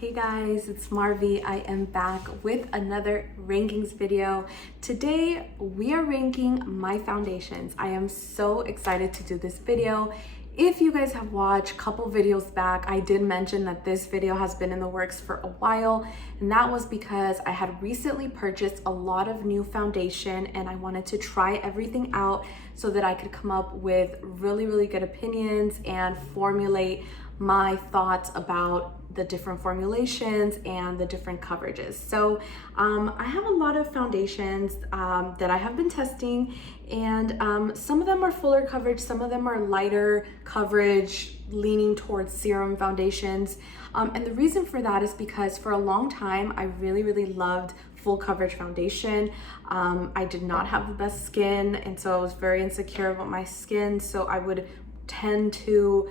Hey guys, it's Marvi. I am back with another rankings video. Today we are ranking my foundations. I am so excited to do this video. If you guys have watched a couple videos back, I did mention that this video has been in the works for a while, and that was because I had recently purchased a lot of new foundation and I wanted to try everything out so that I could come up with really good opinions and formulate my thoughts about the different formulations and the different coverages. So I have a lot of foundations that I have been testing, and some of them are fuller coverage, some of them are lighter coverage, leaning towards serum foundations. And the reason for that is because for a long time, I really loved full coverage foundation. I did not have the best skin, and so I was very insecure about my skin. So I would tend to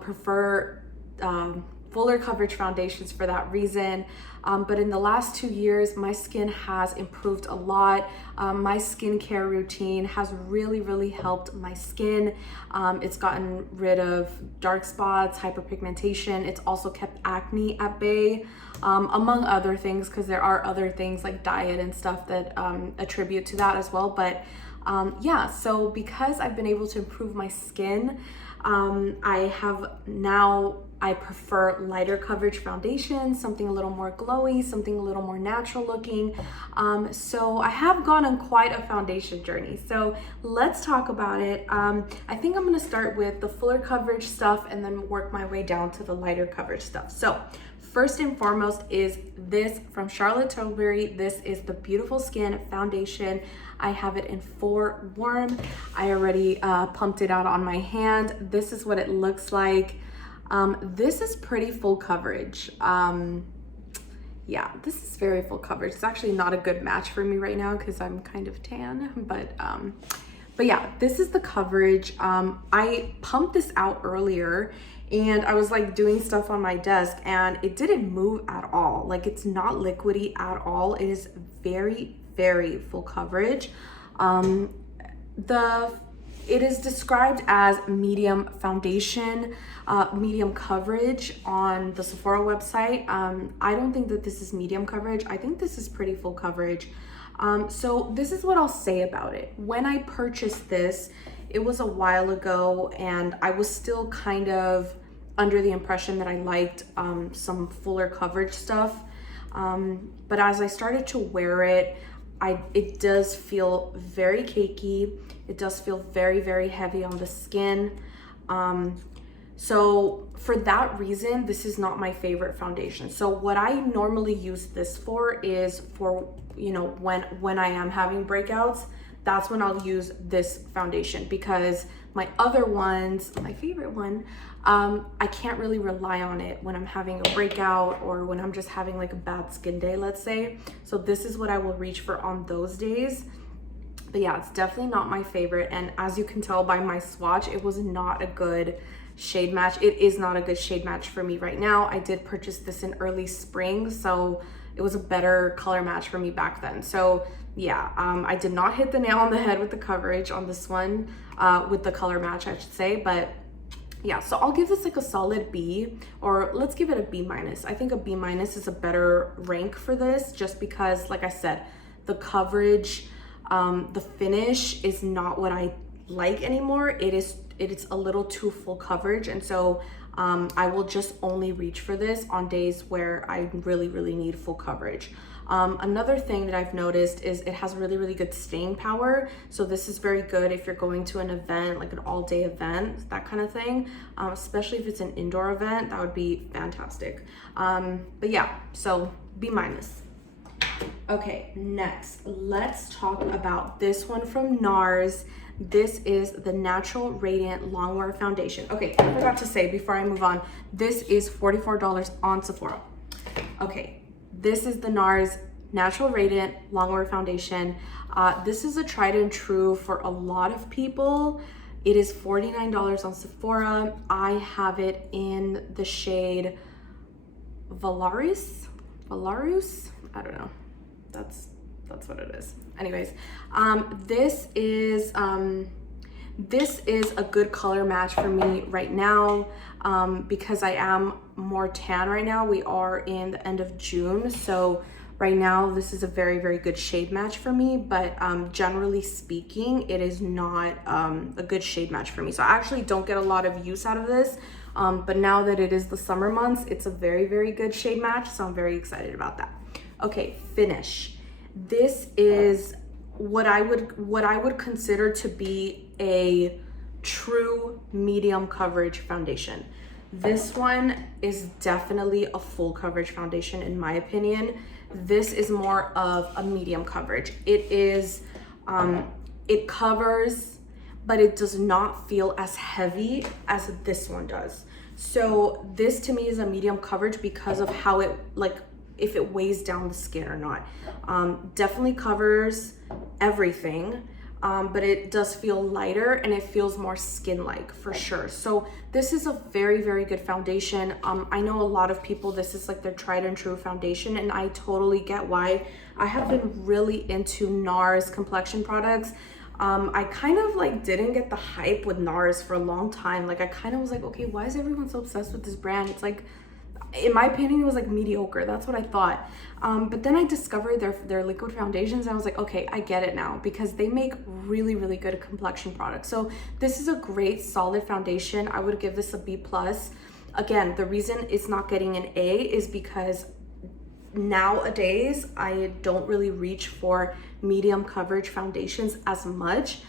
prefer fuller coverage foundations for that reason. But in the last 2 years, my skin has improved a lot. My skincare routine has really helped my skin. It's gotten rid of dark spots, hyperpigmentation. It's also kept acne at bay, among other things, because there are other things like diet and stuff that attribute to that as well. But yeah, so because I've been able to improve my skin, I prefer lighter coverage foundation, something a little more glowy, something a little more natural looking. So I have gone on quite a foundation journey. So let's talk about it. I think I'm gonna start with the fuller coverage stuff and then work my way down to the lighter coverage stuff. So first and foremost is this from Charlotte Tilbury. This is the Beautiful Skin Foundation. I have it in 4 Warm. I already pumped it out on my hand. This is what it looks like. This is pretty full coverage. Yeah, this is very full coverage. It's actually not a good match for me right now because I'm kind of tan, but yeah, this is the coverage. I pumped this out earlier and I was like doing stuff on my desk and it didn't move at all. Like, it's not liquidy at all. It is very full coverage. It is described as medium foundation, medium coverage on the Sephora website. I don't think that this is medium coverage. I think this is pretty full coverage. So this is what I'll say about it. When I purchased this, it was a while ago and I was still kind of under the impression that I liked some fuller coverage stuff. But as I started to wear it, it does feel very cakey. It does feel very heavy on the skin. So for that reason, this is not my favorite foundation. So what I normally use this for is for, you know, when I am having breakouts, that's when I'll use this foundation, because my other ones, my favorite one, I can't really rely on it when I'm having a breakout or when I'm just having like a bad skin day, let's say. So this is what I will reach for on those days. But yeah, it's definitely not my favorite. And as you can tell by my swatch, it was not a good shade match. It is not a good shade match for me right now. I did purchase this in early spring, so it was a better color match for me back then. So yeah, I did not hit the nail on the head with the coverage on this one, with the color match, I should say. But yeah, so I'll give this like a solid B, or let's give it a B minus. I think a B minus is a better rank for this, just because, like I said, the coverage, the finish is not what I like anymore. It is a little too full coverage, and so I will just only reach for this on days where I really need full coverage. Another thing that I've noticed is it has really good staying power. So this is very good if you're going to an event, like an all-day event, that kind of thing. Especially if it's an indoor event, that would be fantastic. But yeah, so B minus. Okay, next, let's talk about this one from NARS. This is the Natural Radiant Longwear Foundation. Okay, I forgot to say before I move on, this is $44 on Sephora. Okay, this is the NARS Natural Radiant Longwear Foundation. This is a tried and true for a lot of people. It is $49 on Sephora. I have it in the shade Valaris? I don't know. That's what it is. Anyways, this is a good color match for me right now, because I am more tan right now. We are in the end of June, so right now this is a very, very good shade match for me, but generally speaking, it is not a good shade match for me. So I actually don't get a lot of use out of this, but now that it is the summer months, it's a very, very good shade match, so I'm very excited about that. Okay, finish. This is what I would consider to be a true medium coverage foundation. This one is definitely a full coverage foundation in my opinion. This is more of a medium coverage. It is, it covers, but it does not feel as heavy as this one does. So this to me is a medium coverage because of how it, like, if it weighs down the skin or not. Definitely covers everything, but it does feel lighter and it feels more skin-like for sure. So this is a very, very good foundation. I know a lot of people, this is like their tried and true foundation, and I totally get why. I have been really into NARS complexion products. I kind of like didn't get the hype with NARS for a long time. Like I kind of was like, okay, why is everyone so obsessed with this brand? It's like, in my opinion, it was like mediocre. That's what I thought. But then I discovered their liquid foundations and I was like, okay, I get it now, because they make really, really good complexion products. So this is a great solid foundation. I would give this a B+. Again, the reason it's not getting an A is because nowadays I don't really reach for medium coverage foundations as much.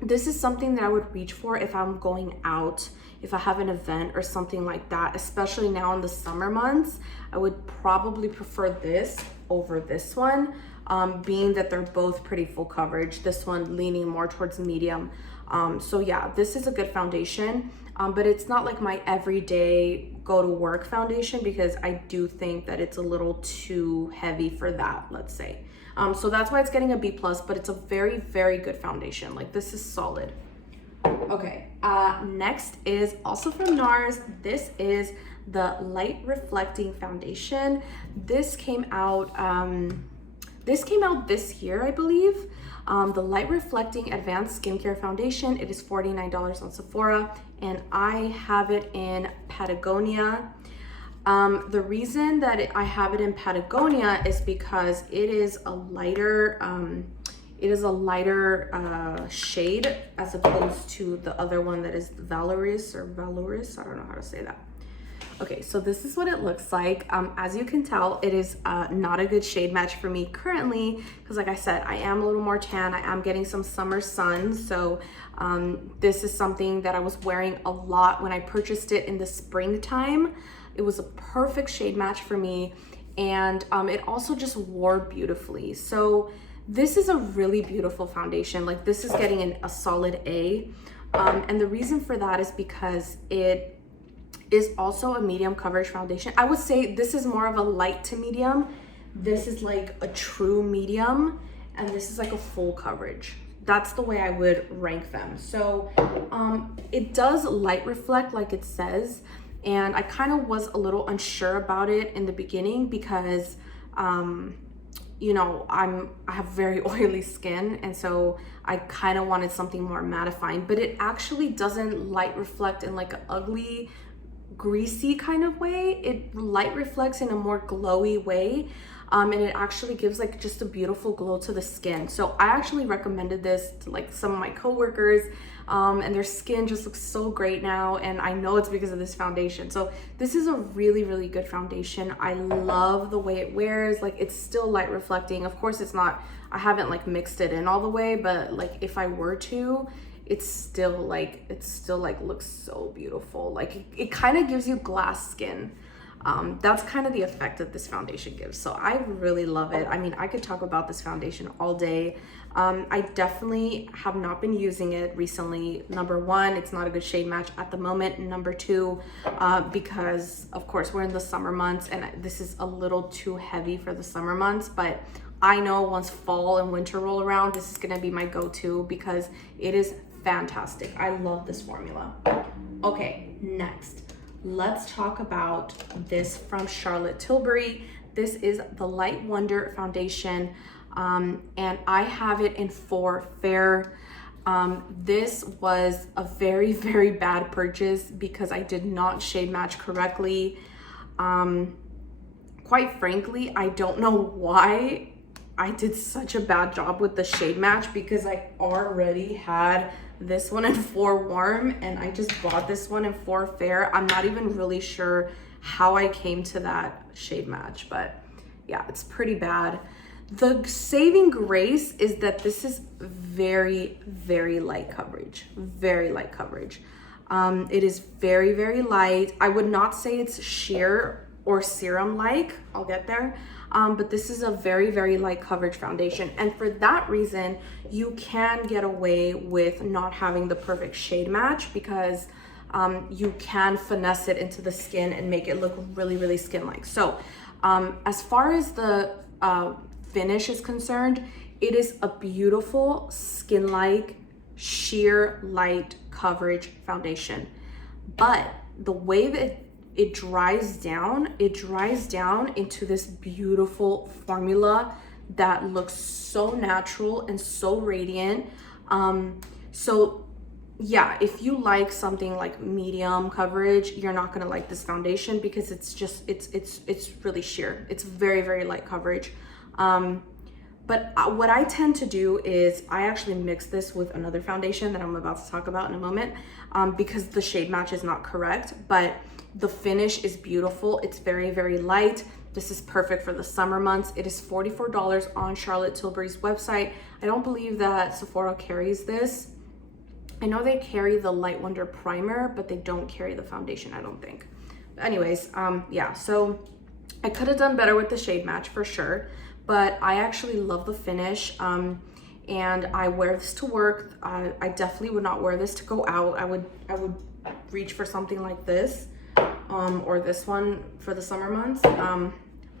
This is something that I would reach for if I'm going out, if I have an event or something like that, especially now in the summer months. I would probably prefer this over this one, being that they're both pretty full coverage, this one leaning more towards medium. So yeah, this is a good foundation, but it's not like my everyday go to work foundation, because I do think that it's a little too heavy for that, let's say. So that's why it's getting a B+, but it's a very, very good foundation. Like this is solid. Okay, next is also from NARS. This is the Light Reflecting Foundation. This came out this year, I believe. The Light Reflecting Advanced Skincare Foundation. It is $49 on Sephora, and I have it in Patagonia. The reason that I have it in Patagonia is because it is a lighter, shade as opposed to the other one that is Valoris, I don't know how to say that. Okay, so this is what it looks like. As you can tell, it is not a good shade match for me currently, because like I said, I am a little more tan. I am getting some summer sun, so this is something that I was wearing a lot when I purchased it in the springtime. It was a perfect shade match for me, and it also just wore beautifully. So this is a really beautiful foundation. Like this is getting a solid A, and the reason for that is because it is also a medium coverage foundation. I would say this is more of a light to medium. This is like a true medium, and this is like a full coverage. That's the way I would rank them. So it does light reflect like it says, and I kind of was a little unsure about it in the beginning because you know, I have very oily skin, and so I kind of wanted something more mattifying, but it actually doesn't light reflect in like an ugly, greasy kind of way. It light reflects in a more glowy way, and it actually gives like just a beautiful glow to the skin. So I actually recommended this to like some of my coworkers, and their skin just looks so great now, and I know it's because of this foundation. So this is a really, really good foundation. I love the way it wears. Like it's still light reflecting. Of course it's not, I haven't like mixed it in all the way, but like if I were to, it still looks so beautiful. Like it kind of gives you glass skin. That's kind of the effect that this foundation gives. So I really love it. I mean, I could talk about this foundation all day. I definitely have not been using it recently. Number one, it's not a good shade match at the moment. Number two, because of course we're in the summer months and this is a little too heavy for the summer months, but I know once fall and winter roll around, this is gonna be my go-to because it is fantastic. I love this formula. Okay, next, let's talk about this from Charlotte Tilbury. This is the Light Wonder Foundation, and I have it in 4 Fair. This was a very, very bad purchase because I did not shade match correctly. Quite frankly, I don't know why I did such a bad job with the shade match, because I already had this one in 4 warm and I just bought this one in 4 fair. I'm not even really sure how I came to that shade match, but yeah, it's pretty bad. The saving grace is that this is very, very light coverage, very light coverage. It is very, very light. I would not say it's sheer or serum like, I'll get there. But this is a very, very light coverage foundation. And for that reason, you can get away with not having the perfect shade match, because you can finesse it into the skin and make it look really, really skin-like. So as far as the finish is concerned, it is a beautiful skin-like sheer light coverage foundation. But the way that it dries down into this beautiful formula that looks so natural and so radiant. So yeah, if you like something like medium coverage, you're not gonna like this foundation, because it's just, it's really sheer. It's very, very light coverage. But what I tend to do is I actually mix this with another foundation that I'm about to talk about in a moment, because the shade match is not correct, but the finish is beautiful. It's very, very light. This is perfect for the summer months. It is $44 on Charlotte Tilbury's website. I don't believe that Sephora carries this. I know they carry the Light Wonder primer, but they don't carry the foundation, I don't think. But anyways, yeah, so I could have done better with the shade match for sure, but I actually love the finish. And I wear this to work. I definitely would not wear this to go out. I would reach for something like this, or this one for the summer months.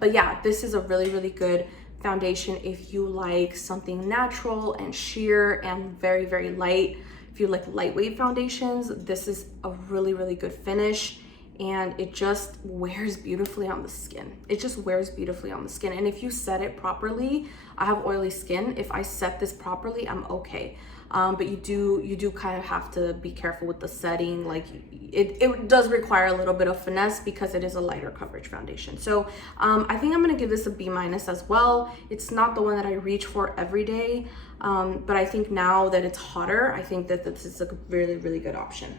But yeah, this is a really, really good foundation if you like something natural and sheer and very, very light. If you like lightweight foundations, this is a really, really good finish, and it just wears beautifully on the skin. It just wears beautifully on the skin. And if you set it properly, I have oily skin. If I set this properly, I'm okay. But you do kind of have to be careful with the setting. Like it does require a little bit of finesse because it is a lighter coverage foundation. So I think I'm gonna give this a B- as well. It's not the one that I reach for every day, but I think now that it's hotter, I think that this is a really, really good option.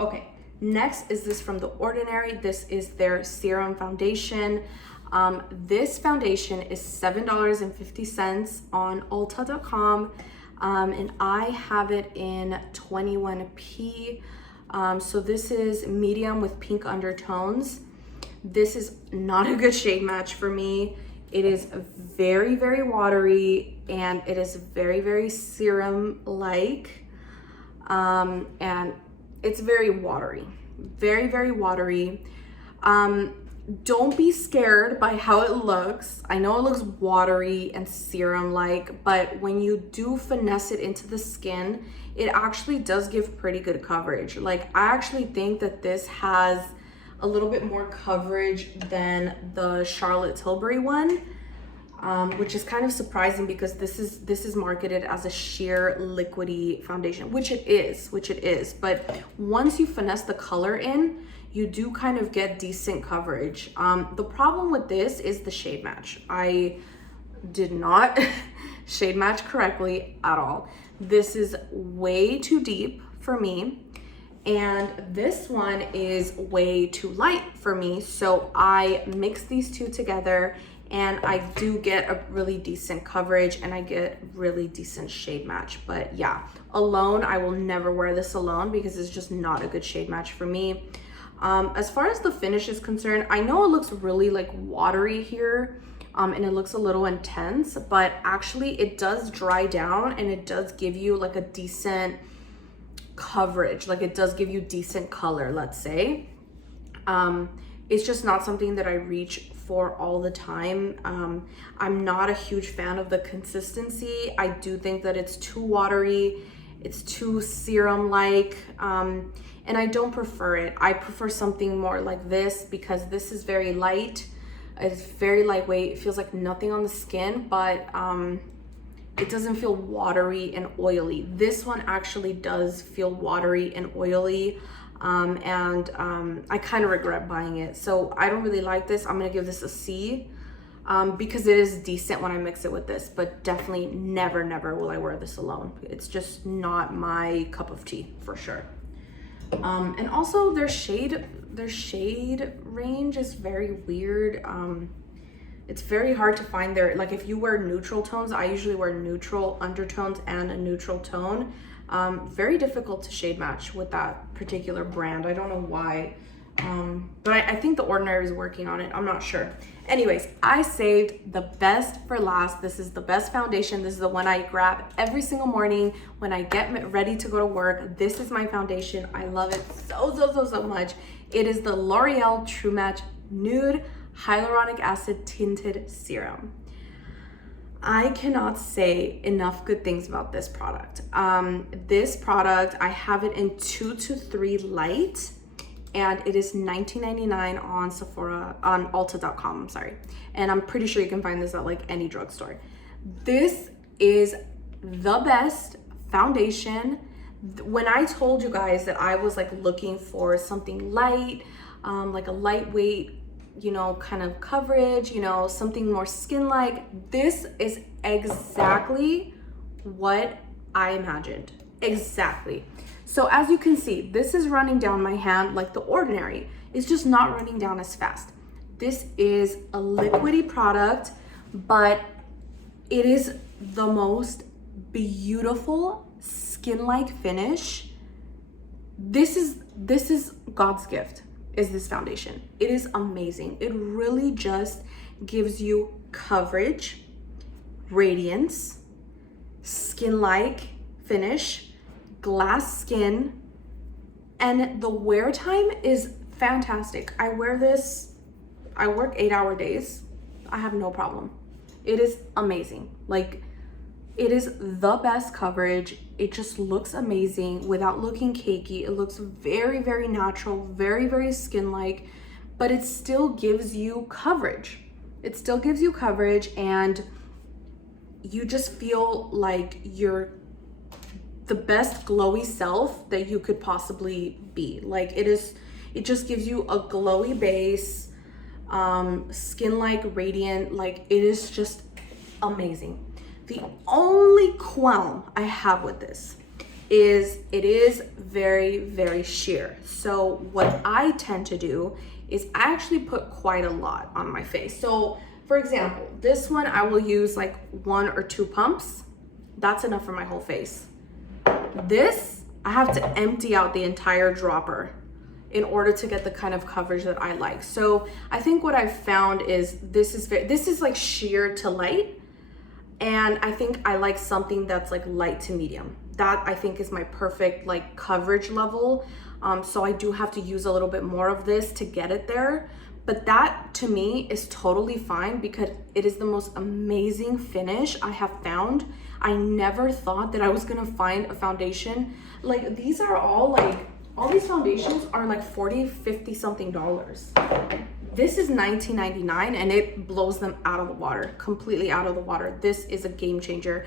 Okay, next is this from The Ordinary. This is their serum foundation. This foundation is $7.50 on Ulta.com. And I have it in 21P. So this is medium with pink undertones. This is not a good shade match for me. It is very, very watery, and it is very, very serum-like. And it's very watery, very, very watery. Don't be scared by how it looks. I know it looks watery and serum-like, but when you do finesse it into the skin, it actually does give pretty good coverage. Like, I actually think that this has a little bit more coverage than the Charlotte Tilbury one, which is kind of surprising because this is marketed as a sheer liquidy foundation, which it is. But once you finesse the color in, you do kind of get decent coverage. The problem with this is the shade match. I did not shade match correctly at all. This is way too deep for me, and this one is way too light for me. So I mix these two together, and I do get a really decent coverage, and I get really decent shade match. But yeah, alone, I will never wear this alone because it's just not a good shade match for me. As far as the finish is concerned, I know it looks really like watery here, and it looks a little intense, but actually it does dry down and it does give you like a decent coverage. Like, it does give you decent color, let's say. It's just not something that I reach for all the time. I'm not a huge fan of the consistency. I do think that it's too watery, it's too serum-like, and I don't prefer it. I prefer something more like this because this is very light. It's very lightweight. It feels like nothing on the skin, but it doesn't feel watery and oily. This one actually does feel watery and oily. I kind of regret buying it. So I don't really like this. I'm gonna give this a C because it is decent when I mix it with this, but definitely never, never will I wear this alone. It's just not my cup of tea for sure. And also their shade range is very weird. It's very hard to find their, like if you wear neutral tones, I usually wear neutral undertones and a neutral tone. Very difficult to shade match with that particular brand. I don't know why, but I think The Ordinary is working on it. I'm not sure. Anyways, I saved the best for last. This is the best foundation. This is the one I grab every single morning when I get ready to go to work. This is my foundation. I love it so much. It is the L'Oreal True Match Nude Hyaluronic Acid Tinted Serum. I cannot say enough good things about this product. This product, I have it in 2 to 3 light, and it is $19.99 on Sephora, on Ulta.com, I'm sorry. And I'm pretty sure you can find this at like any drugstore. This is the best foundation. When I told you guys that I was like looking for something light, like a lightweight, you know, kind of coverage, you know, something more skin-like, this is exactly what I imagined. Exactly. So as you can see, this is running down my hand like The Ordinary. It's just not running down as fast. This is a liquidy product, but it is the most beautiful skin-like finish. This is God's gift, is this foundation. It is amazing. It really just gives you coverage, radiance, skin-like finish, glass skin, and the wear time is fantastic. I wear this, I work 8-hour days. I have no problem. It is amazing. Like, it is the best coverage. It just looks amazing without looking cakey. It looks very, very natural, very, very skin-like, but it still gives you coverage. It still gives you coverage, and you just feel like you're the best glowy self that you could possibly be. Like, it just gives you a glowy base, skin-like, radiant, like it is just amazing. The only qualm I have with this is it is very, very sheer. So what I tend to do is I actually put quite a lot on my face. So for example, this one I will use like 1 or 2 pumps. That's enough for my whole face. This, I have to empty out the entire dropper in order to get the kind of coverage that I like. So I think what I've found is this is like sheer to light. And I think I like something that's like light to medium. That I think is my perfect like coverage level. So I do have to use a little bit more of this to get it there. But that to me is totally fine because it is the most amazing finish I have found. I never thought that I was gonna find a foundation. Like these are all like, all these foundations are like $40, $50 something. This is $19.99 and it blows them out of the water, completely out of the water. This is a game changer.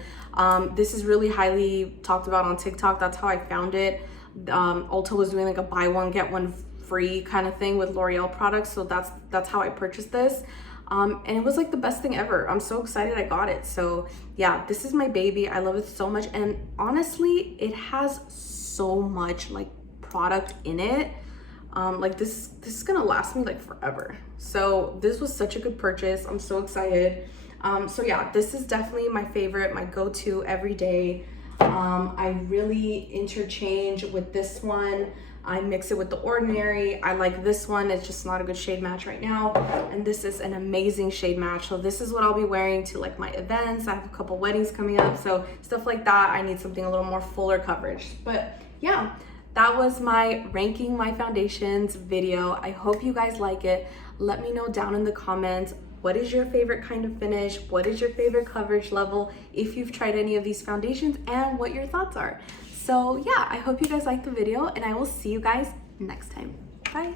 This is really highly talked about on TikTok. That's how I found it. Ulta was doing like a buy one, get one free kind of thing with L'Oreal products. So that's how I purchased this. And it was like the best thing ever. I'm so excited I got it. So yeah, this is my baby. I love it so much. And honestly, it has so much like product in it. Like this is gonna last me like forever. So this was such a good purchase. I'm so excited. So yeah, this is definitely my favorite, my go-to every day. I really interchange with this one. I mix it with The Ordinary. I like this one. It's just not a good shade match right now. And this is an amazing shade match. So this is what I'll be wearing to like my events. I have a couple weddings coming up. So stuff like that, I need something a little more fuller coverage. But yeah, that was my ranking my foundations video. I hope you guys like it. Let me know down in the comments, what is your favorite kind of finish? What is your favorite coverage level? If you've tried any of these foundations and what your thoughts are. So yeah, I hope you guys liked the video and I will see you guys next time. Bye.